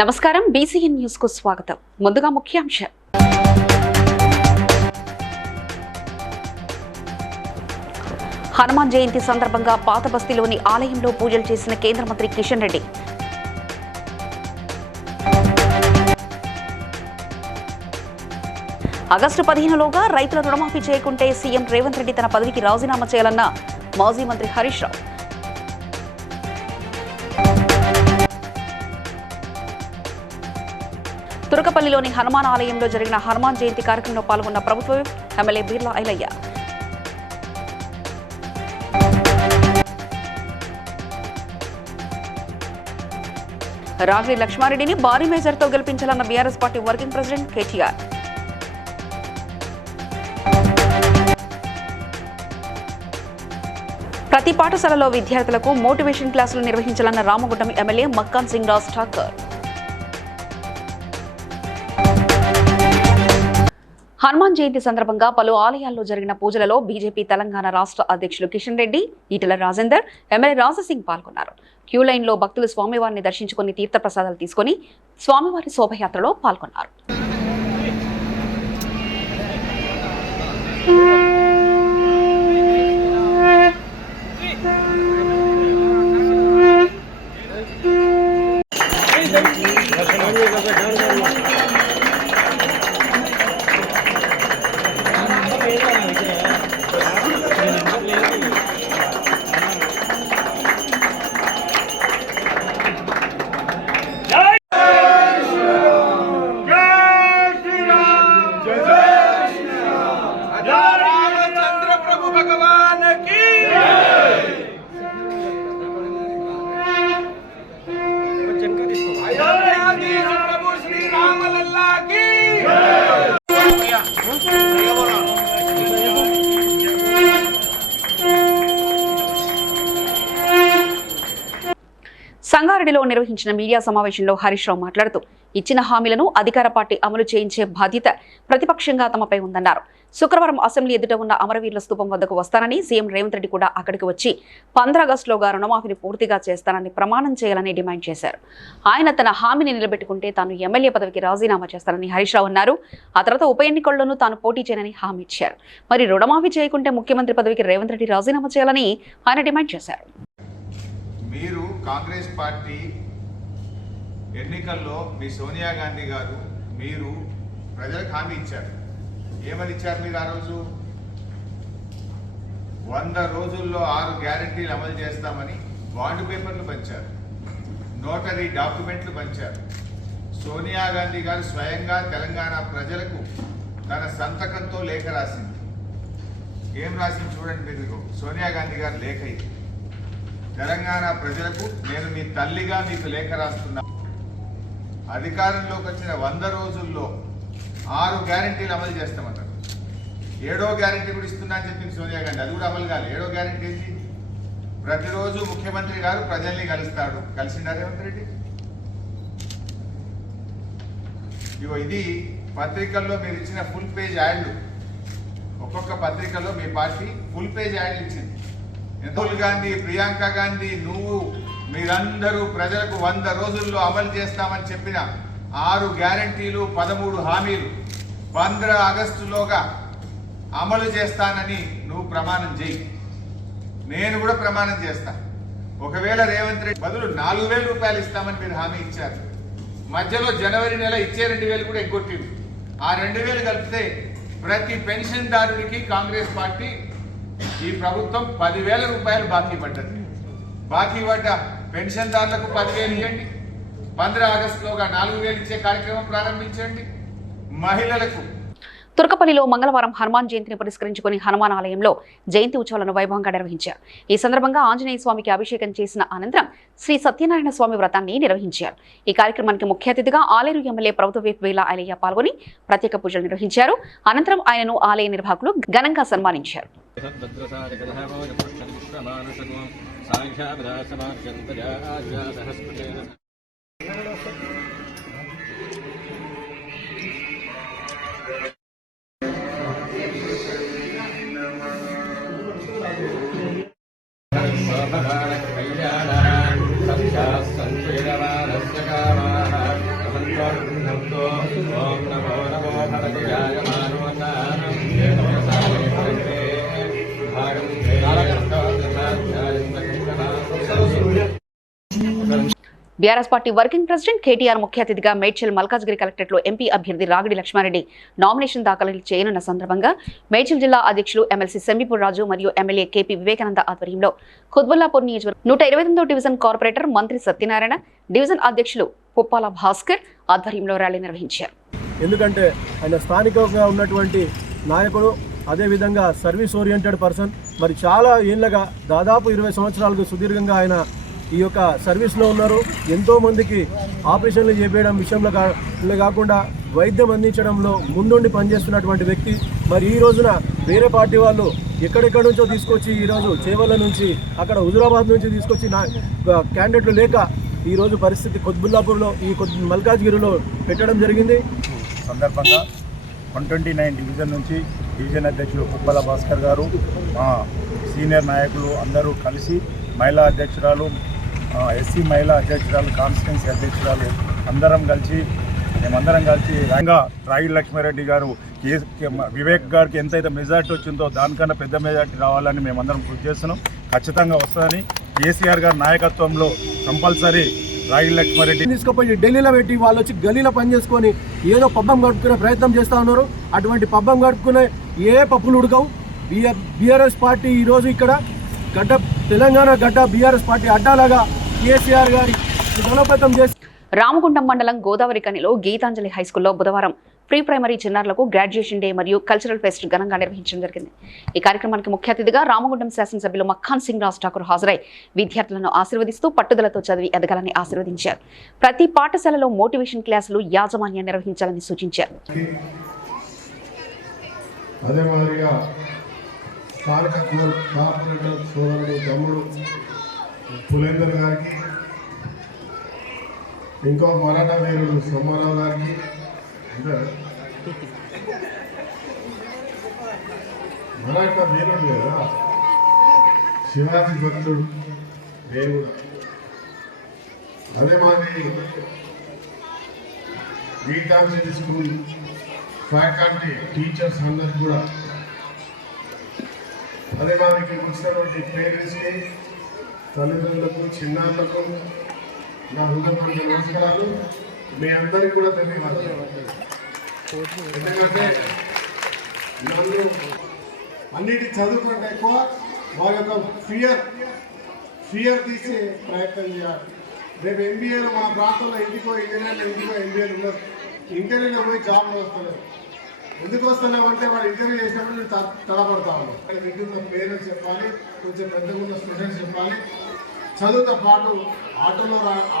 నమస్కారం BCN news కు స్వాగతం. ముందుగా ముఖ్యాంశాలు. హనుమాన్ జయంతి సందర్భంగా పాత బస్తీలోని ఆలయంలో పూజలు చేసిన కేంద్ర మంత్రి కిషన్ రెడ్డి. ఆగస్టు 15లోగా రైతుల రుణమాఫీ చేయకుంటే సీఎం రేవంత్ రెడ్డి తన పదవికి రాజీనామా చేయాలన్న మాజీ మంత్రి హరీష్ రావు. తురకపల్లిలోని హనుమాన్ ఆలయంలో జరిగిన హనుమాన్ జయంతి కార్యక్రమంలో పాల్గొన్న ప్రభుత్వ ఎమ్మెల్యే బీర్లా ఐలయ్య. రాగిరి లక్ష్మారెడ్డిని భారీ మేజర్తో గెలిపించాలన్న BRS party working president KTR. ప్రతి పాఠశాలలో విద్యార్థులకు మోటివేషన్ క్లాసులు నిర్వహించాలన్న రామగుండం ఎమ్మెల్యే మక్కాన్ సింగ్ రాజ్ ఠాకర్. హనుమాన్ జయంతి సందర్భంగా పలు ఆలయాల్లో జరిగిన పూజలలో బీజేపీ తెలంగాణ రాష్ట్ర అధ్యక్షులు కిషన్ రెడ్డి, ఈటెల రాజేందర్, ఎమ్మెల్యే రాజాసింగ్ పాల్గొన్నారు. క్యూ లైన్లో భక్తులు స్వామివారిని దర్శించుకుని తీర్థప్రసాదాలు తీసుకుని స్వామివారి శోభయాత్రలో పాల్గొన్నారు. సంగారెడ్డిలో నిర్వహించిన మీడియా సమావేశంలో హరీష్ రావు మాట్లాడుతూ ఇచ్చిన హామీలను అధికార పార్టీ అమలు చేయించే బాధ్యత ప్రతిపక్షంగా తమపై ఉందన్నారు. శుక్రవారం అసెంబ్లీ ఎదుట ఉన్న అమరవీరుల స్తూపం వద్దకు వస్తానని, సీఎం రేవంత్ రెడ్డి కూడా అక్కడికి వచ్చి 15 ఆగస్టులోగా రుణమాఫీని పూర్తిగా చేస్తానని ప్రమాణం చేయాలని డిమాండ్ చేశారు. ఆయన తన హామీని నిలబెట్టుకుంటే తాను ఎమ్మెల్యే పదవికి రాజీనామా చేస్తానని హరీష్ రావు అన్నారు. ఆ తర్వాత ఉప ఎన్నికల్లోనూ తాను పోటీ చేయనని హామీ ఇచ్చారు. మరి రుణమాఫీ చేయకుంటే ముఖ్యమంత్రి పదవికి రేవంత్ రెడ్డి రాజీనామా చేయాలని ఆయన డిమాండ్ చేశారు. మీరు కాంగ్రెస్ పార్టీ ఎన్నికల్లో మీ సోనియా గాంధీ గారు మీరు ప్రజలకు హామీ ఇచ్చారు. ఏమని ఇచ్చారు? మీరు ఆ రోజు 100 రోజుల్లో 6 గ్యారెంటీలు అమలు చేస్తామని బాండ్ పేపర్లు పంచారు, నోటరీ డాక్యుమెంట్లు పంచారు. సోనియా గాంధీ గారు స్వయంగా తెలంగాణ ప్రజలకు తన సంతకంతో లేఖ రాసింది. ఏం రాసింది చూడండి మీరు. సోనియా గాంధీ గారు లేఖ ఇది. తెలంగాణ ప్రజలకు నేను మీ తల్లిగా మీకు లేఖ రాస్తున్నా. అధికారంలోకి వచ్చిన 100 రోజుల్లో 6 గ్యారెంటీలు అమలు చేస్తామన్నారు. 7వ గ్యారెంటీ కూడా ఇస్తున్నా అని చెప్పింది సోనియా గాంధీ. అది కూడా అమలు కాదు. 7వ గ్యారెంటీ ఏంటి? ప్రతిరోజు ముఖ్యమంత్రి గారు ప్రజల్ని కలుస్తాడు. కలిసిండా రేవంత్ రెడ్డి? ఇగో ఇది పత్రికల్లో మీరు ఇచ్చిన ఫుల్ పేజ్ యాడ్లు. ఒక్కొక్క పత్రికలో మీ పార్టీ ఫుల్ పేజ్ యాడ్లు ఇచ్చింది. రాహుల్ గాంధీ, ప్రియాంక గాంధీ, నువ్వు మీరందరూ ప్రజలకు 100 రోజుల్లో అమలు చేస్తామని చెప్పిన 6 గ్యారెంటీలు, 13 హామీలు 15 ఆగస్టులోగా అమలు చేస్తానని నువ్వు ప్రమాణం చేయి. నేను కూడా ప్రమాణం చేస్తా. ఒకవేళ రేవంత్ రెడ్డి బదులు 4,000 రూపాయలు ఇస్తామని మీరు హామీ ఇచ్చారు. మధ్యలో జనవరి నెల ఇచ్చే 2,000 కూడా ఎగ్గొట్టింది. ఆ 2,000 కలిపితే ప్రతి పెన్షన్దారుడికి కాంగ్రెస్ పార్టీ ఈ ప్రభుత్వం 10,000 రూపాయలు బాకీ పడ్డది. బాకీ పడ్డ పెన్షన్దారులకు 10,000 ఇవ్వండి. 15 ఆగస్టులోగా 4,000 ఇచ్చే కార్యక్రమం ప్రారంభించండి. మహిళలకు తురకపల్లిలో మంగళవారం హనుమాన్ జయంతిని పురస్కరించుకుని హనుమాన్ ఆలయంలో జయంతి ఉత్సవాలను వైభవంగా నిర్వహించారు. ఈ సందర్భంగా ఆంజనేయ స్వామికి అభిషేకం చేసిన అనంతరం శ్రీ సత్యనారాయణ స్వామి వ్రతాన్ని నిర్వహించారు. ఈ కార్యక్రమానికి ముఖ్య అతిథిగా ఆలేరు ఎమ్మెల్యే ప్రభుత్వ విప్ బీర్లా ఐలయ్య పాల్గొని ప్రత్యేక పూజలు నిర్వహించారు. అనంతరం ఆయనను ఆలయ నిర్వాహకులు ఘనంగా సన్మానించారు. कल्याणः सत्याः संवेदमानस्य कामाः BRS party working president KTR ముఖ్య అతిథిగా మేడ్చల్ మల్కాజ్గిరి కలెక్టరేట్లో ఎంపీ అభ్యర్థి రాగిడి లక్ష్మారెడ్డి నామినేషన్ దాఖలు చేయనున్న సందర్భంగా మేడ్చల్ జిల్లా అధ్యక్షులు ఎమ్మెల్సీ సెంబిపూర్ రాజు మరియు ఎమ్మెల్యే కేపీ వివేకానంద ఆధ్వర్యంలో ఖుద్బుల్లాపూర్ నియోజకవర్గం 128వ డివిజన్ కార్పొరేటర్ మంత్రి సత్యనారాయణ, డివిజన్ అధ్యక్షులు పుప్పాల భాస్కర్ ఆధ్వర్యంలో ర్యాలీ నిర్వహించారు. ఎందుకంటే ఆయన స్థానికంగా ఉన్నటువంటి నాయకుడు, అదేవిధంగా సర్వీస్ ఓరియంటెడ్ పర్సన్. మరి చాలా ఏళ్ళగా దాదాపు 20 సంవత్సరాలకు సుదీర్ఘంగా ఆయన ఈ యొక్క సర్వీస్లో ఉన్నారు. ఎంతోమందికి ఆపరేషన్లు చేపేయడం విషయంలో కాకుండా వైద్యం అందించడంలో ముందుండి పనిచేస్తున్నటువంటి వ్యక్తి. మరి ఈ రోజున వేరే పార్టీ వాళ్ళు ఎక్కడెక్కడి నుంచో తీసుకొచ్చి ఈరోజు చేవల్ల నుంచి, అక్కడ హుజురాబాద్ నుంచి తీసుకొచ్చి క్యాండిడేట్లు లేక ఈరోజు పరిస్థితి ఖుద్బుల్లాపూర్లో ఈ మల్కాజ్గిరిలో పెట్టడం జరిగింది. సందర్భంగా 129 డివిజన్ నుంచి డివిజన్ అధ్యక్షులు పుప్పాల భాస్కర్ గారు, మా సీనియర్ నాయకులు అందరూ కలిసి మహిళా అధ్యక్షురాలు, ఎస్సీ మహిళా అధ్యక్షురాలు, కాన్స్టిట్యున్సీ అధ్యక్షురాలు మేమందరం కలిసి రాగిడి లక్ష్మారెడ్డి గారు వివేక్ గారికి ఎంతైతే మెజార్టీ వచ్చిందో దానికన్నా పెద్ద మెజార్టీ రావాలని మేమందరం కృషి చేస్తున్నాం. ఖచ్చితంగా వస్తుందని కేసీఆర్ గారి నాయకత్వంలో కంపల్సరీ రాగిడి లక్ష్మారెడ్డి తీసుకుపోయి ఢిల్లీలో పెట్టి వాళ్ళు వచ్చి గలీలో పనిచేసుకొని ఏదో పబ్బం గడుపుకునే ప్రయత్నం చేస్తూ ఉన్నారు. అటువంటి పబ్బం గడుపుకునే ఏ పప్పులు ఉడకవు. బీఆర్ఎస్ పార్టీ ఈరోజు ఇక్కడ తెలంగాణ గడ్డ బీఆర్ఎస్ పార్టీ అడ్డాలాగా కేసీఆర్ గారి బలోపేతం చేసి రామగుండం మండలం గోదావరి కనిలో గీతాంజలి హైస్కూల్లో బుధవారం ప్రీ ప్రైమరీ చిన్నారులకు గ్రాడ్యుయేషన్ డే మరియు కల్చరల్ ఫెస్ట్ ఘనంగా నిర్వహించడం జరిగింది. ఈ కార్యక్రమానికి ముఖ్య అతిథిగా రామగుండం శాసనసభ్యులు మక్ఖాన్ సింగ్ రాజ్ ఠాకూర్ హాజరై విద్యార్థులను ఆశీర్వదిస్తూ పట్టుదలతో చదివి ఎదగాలని ఆశీర్వదించారు. ప్రతి పాఠశాలలో మోటివేషన్ క్లాసులు యాజమాన్యం నిర్వహించాలని సూచించారు. స్థానిక కార్పొరేటర్ సోదరుడు తమ్ముడు పులేందర్ గారికి, ఇంకో మరాఠా వీరుడు సోమారావు గారికి, మరాఠా వీరుడు లేదా శివాజీ భక్తుడు దేవుడు. అదే మాది గీతాంజలి స్కూల్ ఫ్యాకల్టీ టీచర్స్ అందరికి కూడా, అదే మాదికి వచ్చినటువంటి పేరెంట్స్కి, తల్లిదండ్రులకు, చిన్నారులకు నా హృదయపూర్వక నమస్కారాలు. మీ అందరికీ కూడా ధన్యవాదాలు. ఎందుకంటే నన్ను అన్నిటి చదువు కంటే ఎక్కువ వారి యొక్క ఫియర్ తీసే ప్రయత్నం చేయాలి. రేపు ఎంబీఏలో మన ప్రాంతంలో ఇంటికో ఎంబీఏలు ఉన్నారు. ఇంటర్వ్యూలో పోయి జాబ్లు వస్తలేదు. ఎందుకు వస్తున్నామంటే వాడు ఇంటర్వ్యూ చేసినప్పుడు నేను తడబడతా ఉన్నాను. వింటున్న పేరెంట్స్ చెప్పాలి, కొంచెం పెద్దగా ఉన్న స్టూడెంట్స్ చెప్పాలి. చదువుతో పాటు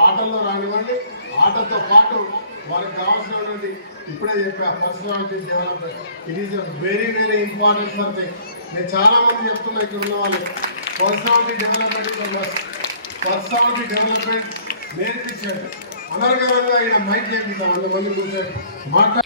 ఆటల్లో రానివ్వండి, ఆటతో పాటు వారికి కావాల్సినటువంటి ఇప్పుడే చెప్పా personality development. It is very very important for thing. నేను చాలామంది చెప్తున్నా ఇక్కడ ఉన్న వాళ్ళు, పర్సనాలిటీ డెవలప్మెంట్ నేర్పించండి. అనర్గళంగా ఈయన మైక్ చేపిస్తాం 100 మంది కూర్చొని మాట్లాడి.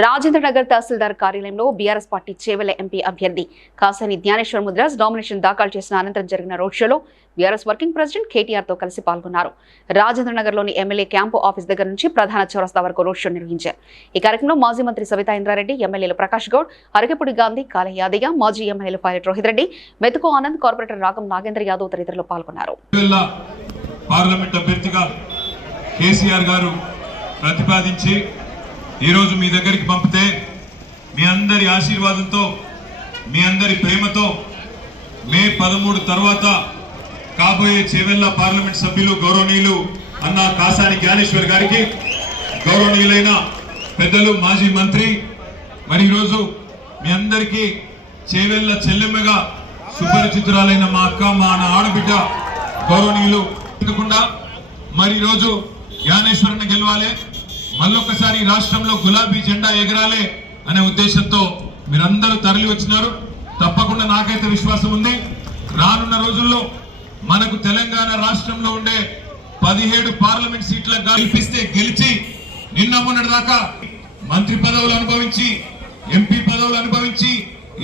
రాజేంద్రనగర్ తహసీల్దార్ కార్యాలయంలో బీఆర్ఎస్ పార్టీ చేవెళ్ల ఎంపీ అభ్యర్థి కాసాని జ్ఞానేశ్వర్ ముద్రాజ్ నామినేషన్ దాఖలు చేసిన అనంతరం జరిగిన రోడ్ షోలో బీఆర్ఎస్ వర్కింగ్ ప్రెసిడెంట్ కేటీఆర్ తో కలిసి పాల్గొన్నారు. రాజేంద్రనగర్లోని ఎమ్మెల్యే క్యాంపు ఆఫీస్ దగ్గర నుంచి ప్రధాన చౌరస్తా వరకు రోడ్ షో నిర్వహించారు. ఈ కార్యక్రమంలో మాజీ మంత్రి సవితా ఇంద్రారెడ్డి, ఎమ్మెల్యేలు ప్రకాష్ గౌడ్, అరకెపుడి గాంధీ, కాళ యాదయ్య, మాజీ ఎమ్మెల్యేలు పైలట్ రోహిత్ రెడ్డి, మెతుకు ఆనంద్, కార్పొరేటర్ రాగం నాగేంద్ర యాదవ్ తదితరులు పాల్గొన్నారు. పార్లమెంట్ అభ్యర్థిగా కేసీఆర్ గారు ప్రతిపాదించి ఈరోజు మీ దగ్గరికి పంపితే మీ అందరి ఆశీర్వాదంతో, మీ అందరి ప్రేమతో మే 13 తర్వాత కాబోయే చేవెళ్ల పార్లమెంట్ సభ్యులు గౌరవనీయులు అన్న కాసాని జ్ఞానేశ్వర్ గారికి, గౌరవనీయులైన పెద్దలు మాజీ మంత్రి, మరి ఈరోజు మీ అందరికీ చేవెళ్ల చెల్లెమ్మగా సుపరిచితురాలైన మా అక్క, మా ఆడబిడ్డ గౌరవనీయులు మరి ఈరోజు జ్ఞానేశ్వరని గెలవాలి, మళ్ళొక్కసారి రాష్ట్రంలో గులాబీ జెండా ఎగరాలి అనే ఉద్దేశంతో మీరందరూ తరలి వచ్చినారు. తప్పకుండా నాకైతే విశ్వాసం ఉంది, రానున్న రోజుల్లో మనకు తెలంగాణ రాష్ట్రంలో ఉండే 17 పార్లమెంట్ సీట్లకు గెలిచి నిన్న మొన్నటి దాకా మంత్రి పదవులు అనుభవించి, ఎంపీ పదవులు అనుభవించి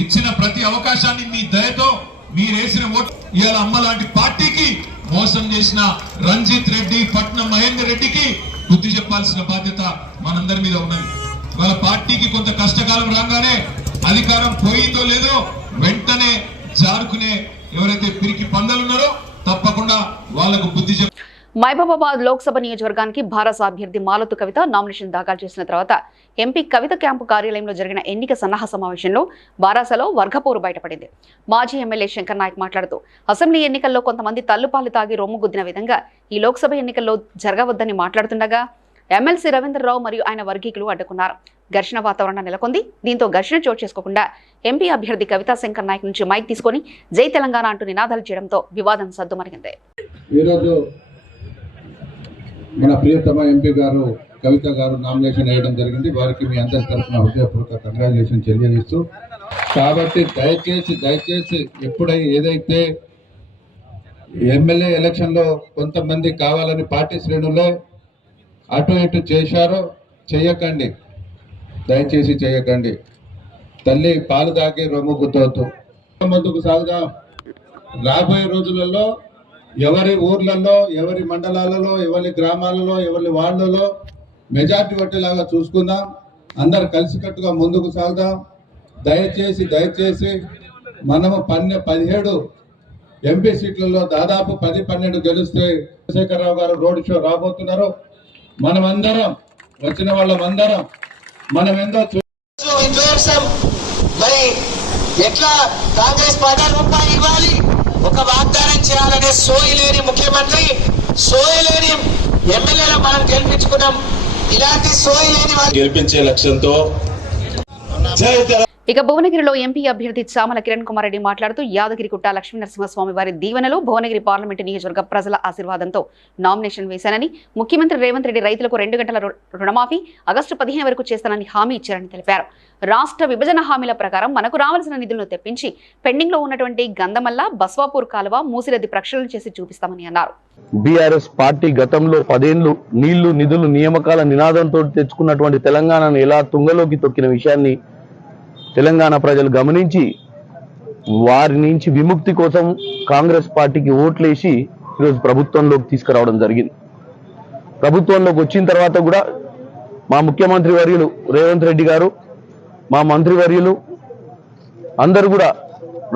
ఇచ్చిన ప్రతి అవకాశాన్ని మీ దయతో మీరేసిన ఓటు ఇవాళ అమ్మ లాంటి పార్టీకి మోసం చేసిన రంజిత్ రెడ్డి, పట్నం మహేందర్ రెడ్డికి బుద్ధి చెప్పాల్సిన బాధ్యత మనందరి మీద ఉన్నది. వాళ్ళ పార్టీకి కొంత కష్టకాలం రాగానే అధికారం పోయిందో లేదో వెంటనే జారుకునే ఎవరైతే పిరికి పందలున్నారో తప్పకుండా వాళ్లకు బుద్ధి మహబూబాబాద్ లోక్సభ నియోజకవర్గానికి భారత అభ్యర్థి మాలతు కవిత నామినేషన్ దాఖలు చేసిన తర్వాత ఎంపీ కవిత క్యాంపు కార్యాలయంలో జరిగిన ఎన్నిక సన్నాహ సమావేశంలో బారాసలో వర్గపోరు బయటపడింది. మాజీ ఎమ్మెల్యే శంకర్ నాయక్ మాట్లాడుతూ అసెంబ్లీ ఎన్నికల్లో కొంతమంది తల్లుపాలు తాగి రొమ్ముగుద్దిన విధంగా ఈ లోక్సభ ఎన్నికల్లో జరగవద్దని మాట్లాడుతుండగా ఎమ్మెల్సీ రవీంద్రరావు మరియు ఆయన వర్గీకులు అడ్డుకున్నారు. ఘర్షణ వాతావరణం నెలకొంది. దీంతో ఘర్షణ చోటు చేసుకోకుండా ఎంపీ అభ్యర్థి కవిత శంకర్ నాయక్ నుంచి మైక్ తీసుకొని జై తెలంగాణ అంటూ నినాదాలు చేయడంతో వివాదం సద్దుమణిగింది. ఈరోజు మన ప్రియతమ ఎంపీ గారు కవిత గారు నామినేషన్ వేయడం జరిగింది. వారికి మీ అందరి తరఫున హృదయపూర్వక కంగ్రాచులేషన్ తెలియజేస్తూ, కాబట్టి దయచేసి ఏదైతే ఎమ్మెల్యే ఎలక్షన్లో కొంతమంది కావాలని పార్టీ శ్రేణులే అటు ఇటు చేశారో చేయకండి, దయచేసి చేయకండి. తల్లి పాలు తాగి రొమ్ము గుద్దవద్దు. ముందుకు సాగుదాం. రాబోయే రోజులలో ఎవరి ఊర్లలో, ఎవరి మండలాలలో, ఎవరి గ్రామాలలో, ఎవరి వార్డులలో మెజార్టీ వచ్చేలాగా చూసుకుందాం. అందరు కలిసికట్టుగా ముందుకు సాగుదాం. దయచేసి మనము 17 ఎంపీ సీట్లలో దాదాపు 10-12 గెలిస్తే చంద్రశేఖరరావు గారు రోడ్ షో రాబోతున్నారు. మనమందరం వచ్చిన వాళ్ళమందరం మనం ఏందో మరి ఎట్లా కాంగ్రెస్ పార్టీ రూపాయి ఇవ్వాలి, ఒక వాగ్దానం చేయాలనే సోయి లేని ముఖ్యమంత్రి, సోయి లేని ఎమ్మెల్యేలు మనం గెలిపించుకున్నాం. ఇలాంటి సోయి లేని గెలిపించే లక్ష్యంతో ఇక భువనగిరిలో ఎంపీ అభ్యర్థి చామల కిరణ్ కుమార్ రెడ్డి మాట్లాడుతూ యాదగిరిగుట్ట లక్ష్మీనరసింహస్వామి వారి దీవెనలు, భువనగిరి పార్లమెంటు నియోజకవర్గ ప్రజల ఆశీర్వాదంతో నామినేషన్ వేశానని, ముఖ్యమంత్రి రేవంత్ రెడ్డి రైతులకు 2 గంటల రుణమాఫీ ఆగస్టు 15 వరకు చేస్తానని హామీ ఇచ్చారని తెలిపారు. రాష్ట్ర విభజన హామీల ప్రకారం మనకు రావాల్సిన నిధులను తెప్పించి పెండింగ్ లో ఉన్నటువంటి గంధమల్ల, బస్వాపూర్ కాలువ, మూసిరెడ్డి ప్రక్షాళన చేసి చూపిస్తామని అన్నారు. బీఆర్ఎస్ పార్టీ గతంలో 10 ఏళ్లు నీళ్లు, నిధులు, నియామకాల నినాదంతో తెచ్చుకున్నటువంటి తెలంగాణను ఎలా తుంగలోకి తొక్కిన విషయాన్ని తెలంగాణ ప్రజలు గమనించి వారి నుంచి విముక్తి కోసం కాంగ్రెస్ పార్టీకి ఓట్లేసి ఈరోజు ప్రభుత్వంలోకి తీసుకురావడం జరిగింది. ప్రభుత్వంలోకి వచ్చిన తర్వాత కూడా మా ముఖ్యమంత్రి వర్యులు రేవంత్ రెడ్డి గారు, మా మంత్రివర్యులు అందరూ కూడా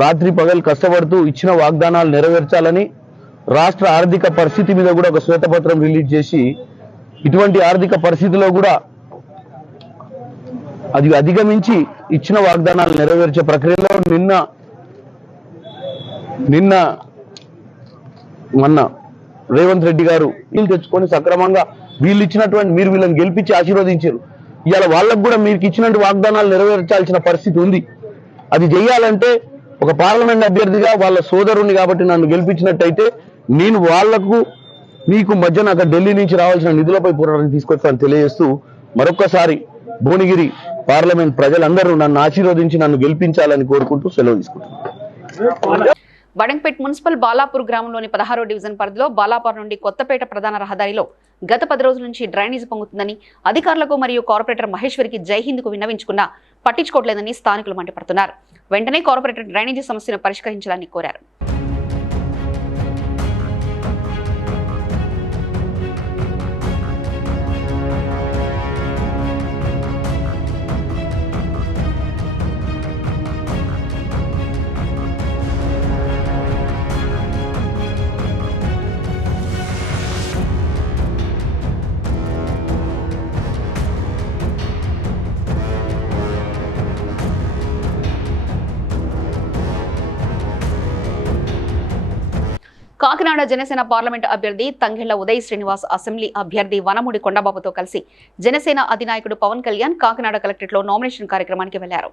రాత్రి పగలు కష్టపడుతూ ఇచ్చిన వాగ్దానాలు నెరవేర్చాలని రాష్ట్ర ఆర్థిక పరిస్థితి మీద కూడా ఒక శ్వేతపత్రం రిలీజ్ చేసి, ఇటువంటి ఆర్థిక పరిస్థితిలో కూడా అది అధిగమించి ఇచ్చిన వాగ్దానాలు నెరవేర్చే ప్రక్రియలో మొన్న రేవంత్ రెడ్డి గారు వీళ్ళు తెచ్చుకొని సక్రమంగా వీళ్ళు ఇచ్చినటువంటి మీరు వీళ్ళని గెలిపించి ఆశీర్వదించారు. ఇవాళ వాళ్ళకు కూడా మీకు ఇచ్చినటువంటి వాగ్దానాలు నెరవేర్చాల్సిన పరిస్థితి ఉంది. అది చేయాలంటే ఒక పార్లమెంట్ అభ్యర్థిగా వాళ్ళ సోదరుని కాబట్టి నన్ను గెలిపించినట్టయితే నేను వాళ్లకు మీకు మధ్యన అక్కడ ఢిల్లీ నుంచి రావాల్సిన నిధులపై పోరాటం తీసుకొస్తానని తెలియజేస్తూ మరొక్కసారి భువనగిరి పార్లమెంట్ ప్రజలందరూ నన్ను ఆశీర్వదించి నన్ను గెలిపించాలని కోరుకుంటూ సెలవు తీసుకుంటున్నాను. బడంగ్పేట్ మున్సిపల్ బాలాపూర్ గ్రామంలోని 16వ డివిజన్ పరిధిలో బాలాపూర్ నుండి కొత్తపేట ప్రధాన రహదారిలో గత 10 రోజుల నుంచి డ్రైనేజీ పొంగుతుందని అధికారులకు మరియు కార్పొరేటర్ మహేశ్వరికి జైహింద్కు విన్నవించుకున్నా పట్టించుకోవట్లేదని స్థానికులు మండిపడుతున్నారు. వెంటనే కార్పొరేటర్ డ్రైనేజీ సమస్యను పరిష్కరించాలని కోరారు. కాకినాడ జనసేన పార్లమెంట్ అభ్యర్థి తంగెళ్ల ఉదయ్ శ్రీనివాస్ అసెంబ్లీ అభ్యర్థి వనముడి కొండబాబుతో కలిసి జనసేన అధినాయకుడు పవన్ కళ్యాణ్ కాకినాడ కలెక్టరేట్ లో నామినేషన్ కార్యక్రమానికి వెళ్లారు.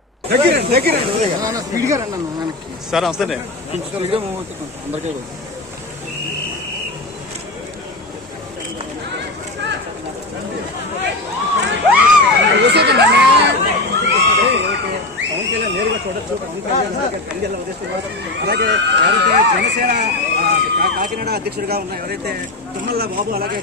అలాగే జనసేన కాకినాడ అధ్యక్షుడిగా ఉన్న ఎవరైతే తుమ్మల బాబు, అలాగే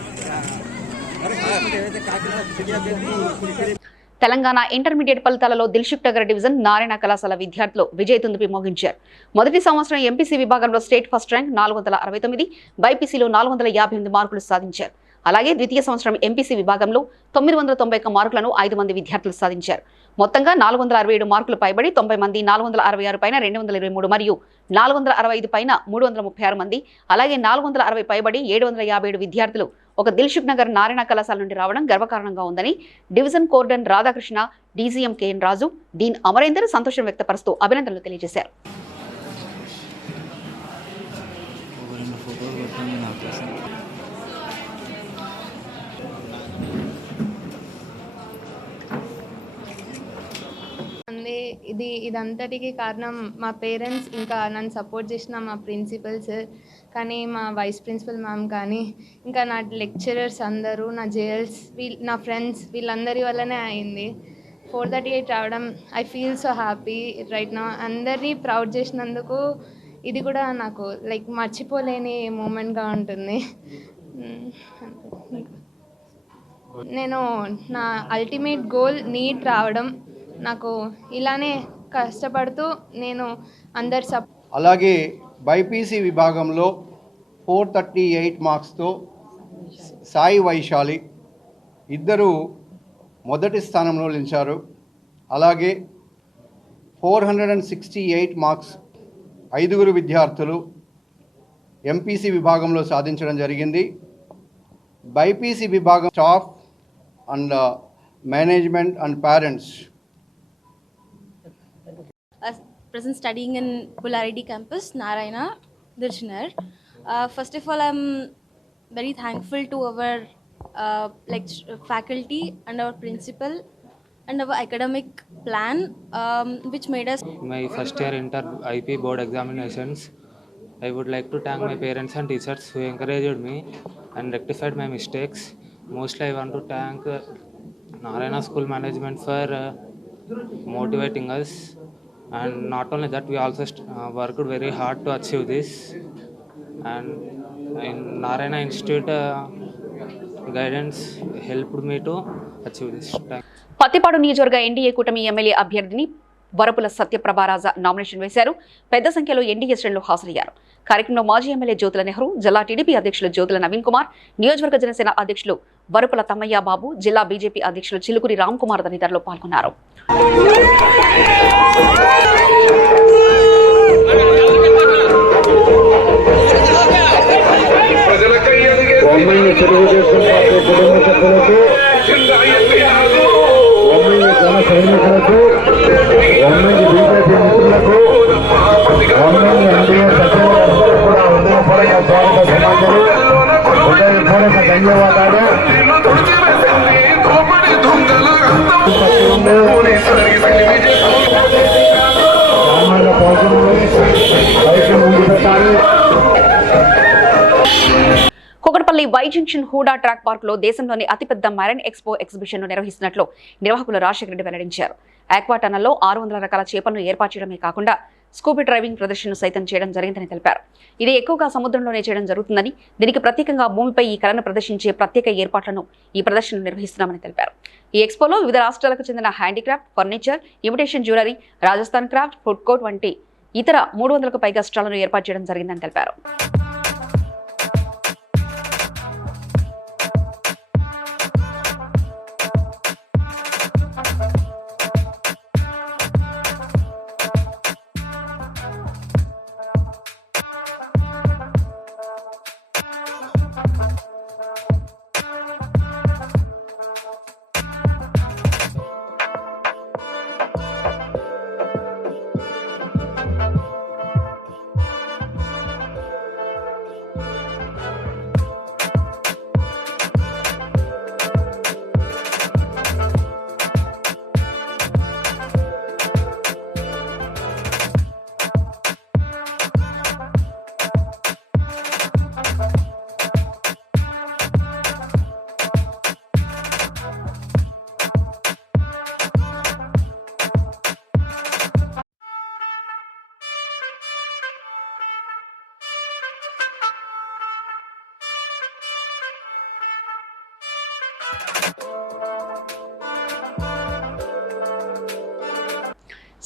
తెలంగాణ ఇంటర్మీడియట్ ఫలితాలలో దిల్సుఖ్ నగర్ డివిజన్ నారాయణ కళాశాల విద్యార్థులు విజయతుందుపి మోగించారు. మొదటి సంవత్సరం ఎంపీసీ విభాగంలో స్టేట్ ఫస్ట్ ర్యాంక్ 469, బైపీసీలో 458 మార్కులు సాధించారు. అలాగే ద్వితీయ సంవత్సరం ఎంపీసీ విభాగంలో 991 మార్కులను 5 మంది విద్యార్థులు సాధించారు. మొత్తంగా 467 మార్కులు పైబడి 90 మంది, 466 పైన 223 మరియు 465 పైన 336 మంది, అలాగే 460 పైబడి 757 విద్యార్థులు ఒక దిల్సుఖ్ నగర్ నారాయణ కళాశాల నుండి రావడం గర్వకారణంగా ఉందని డివిజన్ కోర్డన్ రాధాకృష్ణ, డీజీఎం కేఎన్ రాజు, డీన్ అమరేందర్ సంతోషం వ్యక్తపరుస్తూ అభినందనలు తెలియజేశారు. ఇదంతటికి కారణం మా పేరెంట్స్, ఇంకా నన్ను సపోర్ట్ చేసిన మా ప్రిన్సిపల్స్ కానీ, మా వైస్ ప్రిన్సిపల్ మ్యామ్ కానీ, ఇంకా నా లెక్చరర్స్ అందరూ, నా జేఎల్స్, నా ఫ్రెండ్స్, వీళ్ళందరి వల్లనే అయింది. 438 రావడం I feel so happy right now. అందరినీ ప్రౌడ్ చేసినందుకు ఇది కూడా నాకు లైక్ మర్చిపోలేని మూమెంట్గా ఉంటుంది. నేను నా అల్టిమేట్ గోల్ నీట్ రావడం. నాకు ఇలానే కష్టపడుతూ నేను అలాగే బైపీసీ విభాగంలో 438 మార్క్స్తో సాయి వైశాలి ఇద్దరు మొదటి స్థానంలో నిలిచారు. అలాగే 468 మార్క్స్ 5 విద్యార్థులు ఎంపీసీ విభాగంలో సాధించడం జరిగింది. బైపీసీ విభాగం staff and management and parents. Present studying in Polarity Campus, Narayana, Dilshner. First of all, I'm very thankful to our faculty and our principal and our academic plan, which made us. My first year inter IP board examinations, I would like to thank my parents and teachers who encouraged me and rectified my mistakes. Mostly, I want to thank Narayana School management for motivating us. And not only that, we also worked very hard to achieve this. And in Narayana Institute, guidance helped me to achieve this. Pattipadu నియోజకవర్గ NDA కూటమి MLA అభ్యర్థిని Varupula సత్యప్రభారాజ nomination వేశారు. పెద్ద సంఖ్యలో NDA శ్రేణులు హాజరయ్యారు. కార్యక్రమంలో మాజీ ఎమ్మెల్యే జ్యోతుల నెహ్రూ, జిల్లా టీడీపీ అధ్యక్షులు జ్యోతుల నవీన్ కుమార్, నియోజకవర్గ జనసేన అధ్యక్షులు వరపుల తమ్మయ్య బాబు, జిల్లా బీజేపీ అధ్యక్షులు చిలుకూరి రామ్ కుమార్ తదితరులు పాల్గొన్నారు. ధన్యవాదాలు. Kukatpally Y junction Hooda track park లో దేశంలోని అతిపెద్ద మైరన్ ఎక్స్పో ఎగ్జిబిషన్ ను నిర్వహిస్తున్నట్లు నిర్వాహకులు రాజశేఖర రెడ్డి వెల్లడించారు. ఆక్వా టన్నల్లో 600 రకాల చేపలను ఏర్పాటు చేయడమే కాకుండా స్కూబీ డ్రైవింగ్ ప్రదర్శనను సైతం చేయడం జరిగిందని తెలిపారు. ఇది ఎక్కువగా సముద్రంలోనే చేయడం జరుగుతుందని, దీనికి ప్రత్యేకంగా భూమిపై ఈ కళను ప్రదర్శించే ప్రత్యేక ఏర్పాట్లను ఈ ప్రదర్శనను నిర్వహిస్తున్నామని తెలిపారు. ఈ ఎక్స్పోలో వివిధ రాష్ట్రాలకు చెందిన handicraft, furniture, imitation jewellery, Rajasthan craft, food court వంటి ఇతర 300కు పైగా స్టాళ్లను ఏర్పాటు చేయడం జరిగిందని తెలిపారు.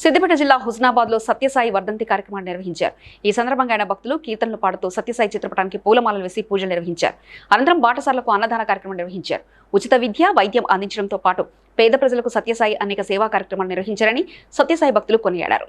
సిద్దిపేట జిల్లా హుస్నాబాద్ లో సత్యసాయి వర్ధంతి కార్యక్రమాన్ని నిర్వహించారు. ఈ సందర్భంగా ఆయన భక్తులు కీర్తనలు పాడుతూ సత్యసాయి చిత్రపటానికి పూలమాలలు వేసి పూజలు నిర్వహించారు. అనంతరం బాటసార్లకు అన్నదాన కార్యక్రమం నిర్వహించారు. ఉచిత విద్య, వైద్యం అందించడంతో పాటు పేద ప్రజలకు సత్యసాయి అనేక సేవా కార్యక్రమాలు నిర్వహించారని సత్యసాయి భక్తులు కొనియాడారు.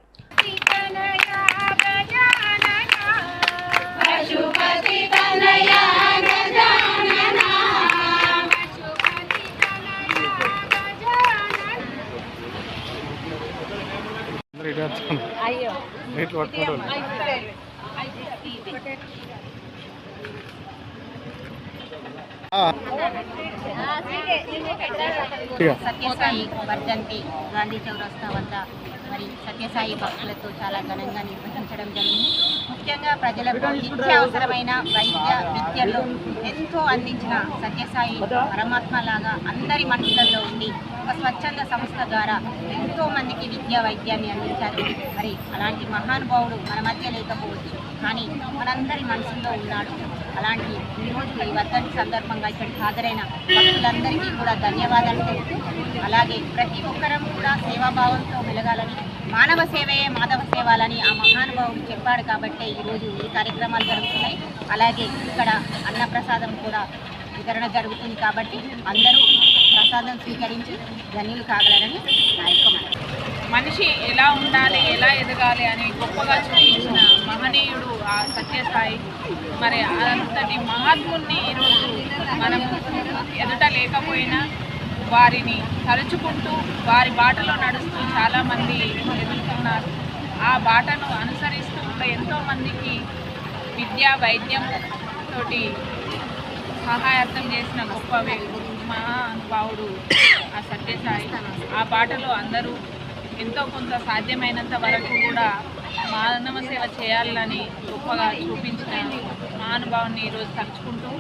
సత్యసాయి వర్ధంతి గాంధీ చౌరస్తా వద్ద మరి సత్యసాయి భక్తులతో చాలా ఘనంగా నిర్వహించడం జరిగింది. ముఖ్యంగా ప్రజలకు నిత్య అవసరమైన వైద్య విద్యలో ఎంతో అందించిన సత్యసాయి పరమాత్మలాగా అందరి మనుషులలో ఉండి ఒక స్వచ్ఛంద సంస్థ ద్వారా ఎంతో మందికి విద్యా వైద్యాన్ని అందించారు. మరి అలాంటి మహానుభావుడు మన మధ్య లేకపోవచ్చు, కానీ మనందరి మనసుల్లో ఉన్నాడు. అలాంటి ఈరోజు ఈ వర్ధంతి సందర్భంగా ఇక్కడికి హాజరైన భక్తులందరికీ కూడా ధన్యవాదాలు తెలుపుతూ, అలాగే ప్రతి ఒక్కరం కూడా సేవాభావంతో వెలగాలని, మానవ సేవయే మాధవ సేవాలని ఆ మహానుభావుడు చెప్పాడు. కాబట్టి ఈరోజు ఈ కార్యక్రమాలు జరుగుతున్నాయి. అలాగే ఇక్కడ అన్నప్రసాదం కూడా వితరణ జరుగుతుంది. కాబట్టి అందరూ ప్రసాదం స్వీకరించి ధన్యులు కాగలరని నా యొక్క మనవి. మనిషి ఎలా ఉండాలి, ఎలా ఎదగాలి అని గొప్పగా చూపించిన మహనీయుడు ఆ సత్యసాయి. మరి అంతటి మహాత్ముని ఈరోజు మనం ఎదుట లేకపోయినా వారిని తలుచుకుంటూ వారి బాటలో నడుస్తూ చాలామంది ఎదుగుతున్నారు. ఆ బాటను అనుసరిస్తూ కూడా ఎంతోమందికి విద్యా వైద్యం తోటి సహాయార్థం చేసిన గొప్ప మహానుభావుడు ఆ సత్యసాయి. ఆ బాటలో అందరూ ఎంతో కొంత సాధ్యమైనంత వరకు కూడా మానవ సేవ చేయాలని గొప్పగా చూపించిన మహానుభావుని ఈరోజు తలుచుకుంటూ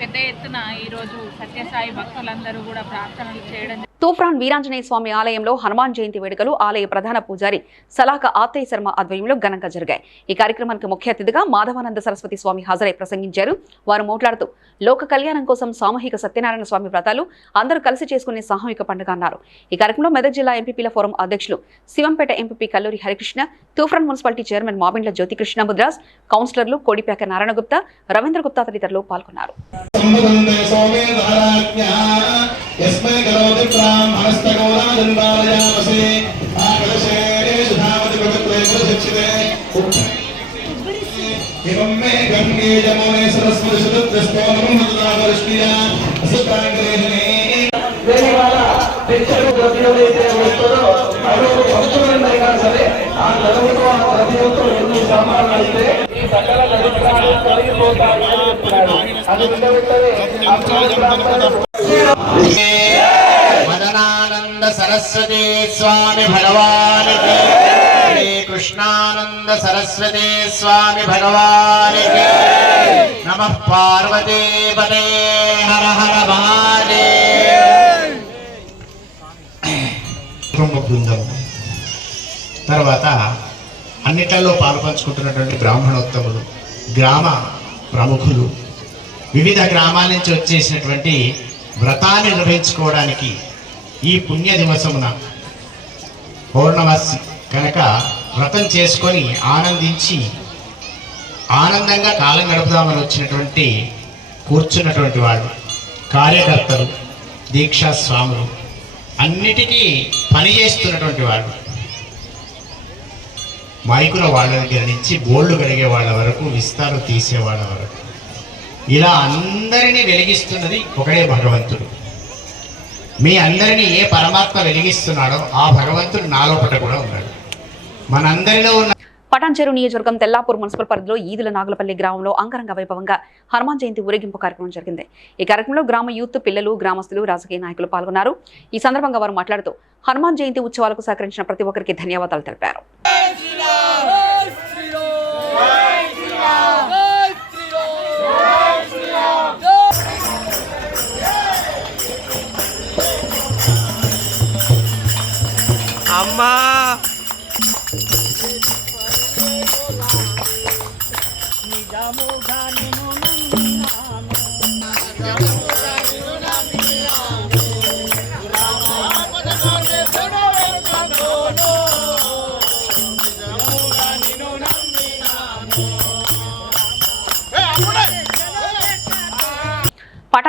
పెద్ద ఎత్తున ఈరోజు సత్యసాయి భక్తులందరూ కూడా ప్రార్థనలు చేయడం. తూఫ్రాన్ వీరాంజనేయ స్వామి ఆలయంలో హనుమాన్ జయంతి వేడుకలు ఆలయ ప్రధాన పూజారి సలాక ఆత్రేయ శర్మ ఆధ్వర్యంలో ఘనంగా జరిగాయి. ఈ కార్యక్రమానికి ముఖ్య అతిథిగా మాధవానంద సరస్వతి స్వామి హాజరై ప్రసంగించారు. వారు మాట్లాడుతూ లోక కళ్యాణం కోసం సామూహిక సత్యనారాయణ స్వామి వ్రతాలు అందరూ కలిసి చేసుకునే సామూహిక పండుగ అన్నారు. ఈ కార్యక్రమంలో మెదక్ జిల్లా ఎంపీపీల ఫోరం అధ్యక్షులు Shivampet MP Kalluri Harikrishna, Toopran municipality chairman Mabindla Jyothikrishna Mudras, కౌన్సిలర్లు కోడిపాక నారాయణ గుప్తా, రవీంద్ర గుప్తా తదితరులు పాల్గొన్నారు. మదనానంద సరస్వతి స్వామి భగవానికి, శ్రీ కృష్ణానంద సరస్వతి స్వామి భగవానికి. నమః పార్వతీపతే హర హర మహాదేవ్. కుటుంబ బృందం తర్వాత అన్నిట్లలో పాల్పంచుకుంటున్నటువంటి బ్రాహ్మణోత్తములు, గ్రామ ప్రముఖులు, వివిధ గ్రామాల నుంచి వచ్చేసినటువంటి వ్రతాన్ని నిర్వహించుకోవడానికి ఈ పుణ్య దివసమున పౌర్ణమాసి కనుక వ్రతం చేసుకొని ఆనందించి ఆనందంగా కాలం గడుపుదామని వచ్చినటువంటి కూర్చున్నటువంటి వాళ్ళు, కార్యకర్తలు, దీక్షా స్వాములు, అన్నిటికీ పనిచేస్తున్నటువంటి వాళ్ళు, మైకుల వాళ్ళ దగ్గర నుంచి బోల్డ్ కడిగే వాళ్ళ వరకు, విస్తాలు తీసే వాళ్ళ వరకు, ఇలా అందరినీ వెలిగిస్తున్నది ఒకడే భగవంతుడు. మీ అందరినీ ఏ పరమాత్మ వెలిగిస్తున్నాడో ఆ భగవంతుడు నాలోపట కూడా ఉన్నాడు. మనందరిలో ఉన్న పటాన్చెరు నియోజకవర్గం తెల్లాపూర్ మున్సిపల్ పరిధిలో ఈదుల నాగులపల్లి గ్రామంలో అంగరంగ వైభవంగా హనుమాన్ జయంతి ఊరేగింపు కార్యక్రమం జరిగింది. ఈ కార్యక్రమంలో గ్రామ యూత్, పిల్లలు, గ్రామస్తులు, రాజకీయ నాయకులు పాల్గొన్నారు. ఈ సందర్భంగా వారు మాట్లాడుతూ హనుమాన్ జయంతి ఉత్సవాలకు సహకరించిన ప్రతి ఒక్కరికి ధన్యవాదాలు తెలిపారు. అమ్మా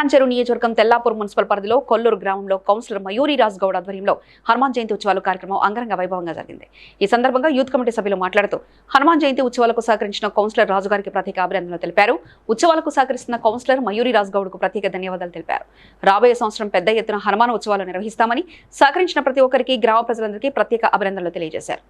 పటాన్చెరు నియోజకవర్గం తెల్లాపూర్ మున్సిపల్ పరిధిలో కొల్లూరు గ్రామంలో కౌన్సిలర్ మయూరి రాజ్ గౌడ్ ఆధ్వర్యంలో హనుమాన్ జయంతి ఉత్సవాల కార్యక్రమం అంగరంగ వైభవంగా జరిగింది. ఈ సందర్భంగా యూత్ కమిటీ సభ్యులు మాట్లాడుతూ హనుమాన్ జయంతి ఉత్సవాలకు సహకరించిన కౌన్సిలర్ రాజు గారికి ప్రత్యేక అభినందనలు తెలిపారు. ఉత్సవాలకు సహకరిస్తున్న కౌన్సిలర్ మయూరి రాజ్ గౌడ్ కు ప్రత్యేక ధన్యవాదాలు తెలిపారు. రాబోయే సంవత్సరం పెద్ద ఎత్తున హనుమాన్ ఉత్సవాలు నిర్వహిస్తామని, సహకరించిన ప్రతి ఒక్కరికి గ్రామ ప్రజలందరికీ ప్రత్యేక అభినందనలు తెలియజేశారు.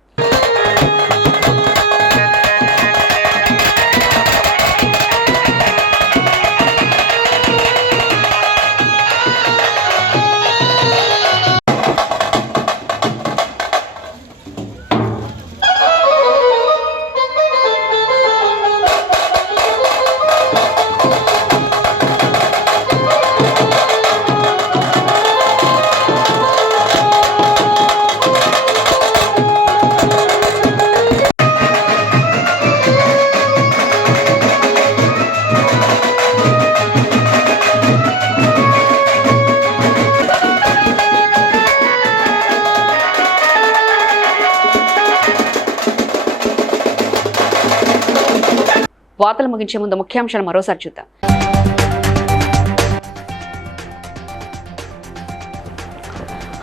వార్తలు ముగించే ముందు ముఖ్యాంశాలు మరోసారి చూద్దాం.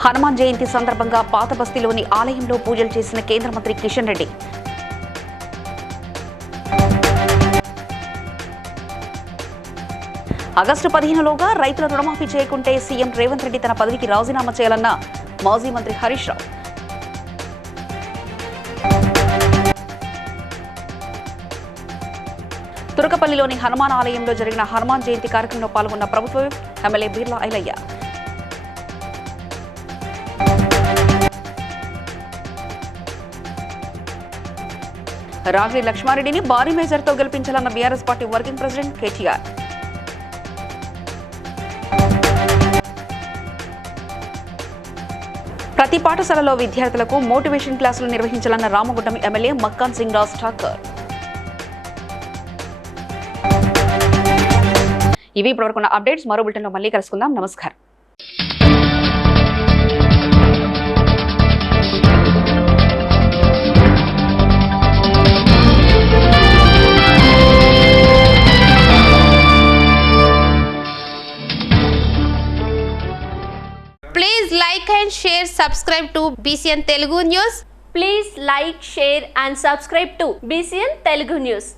హనుమాన్ జయంతి సందర్భంగా పాత బస్తీలోని ఆలయంలో పూజలు చేసిన కేంద్ర మంత్రి కిషన్ రెడ్డి. ఆగస్టు 15లోగా రైతుల రుణమాఫీ చేయకుంటే సీఎం రేవంత్ రెడ్డి తన పదవికి రాజీనామా చేయాలన్న మాజీ మంత్రి హరీష్ రావు. తురకపల్లిలోని హనుమాన్ ఆలయంలో జరిగిన హనుమాన్ జయంతి కార్యక్రమంలో పాల్గొన్న ప్రభుత్వ ఎమ్మెల్యే బీర్లా ఐలయ్య. రాగిడి లక్ష్మారెడ్డిని భారీ మేజర్తో గెలిపించాలన్న BRS party working president KTR. ప్రతి పాఠశాలలో విద్యార్థులకు మోటివేషన్ క్లాసులు నిర్వహించాలన్న రామగుండం ఎమ్మెల్యే మక్కాన్ సింగ్ రాజ్ ఠాకర్. ఇవి ఇప్పటివరకు ఉన్న అప్డేట్స్. మరో బులెటిన్లో మళ్ళీ కలుసుకుందాం. నమస్కారం. Please like and share, subscribe to BCN Telugu News. Please like, share and subscribe to BCN Telugu News.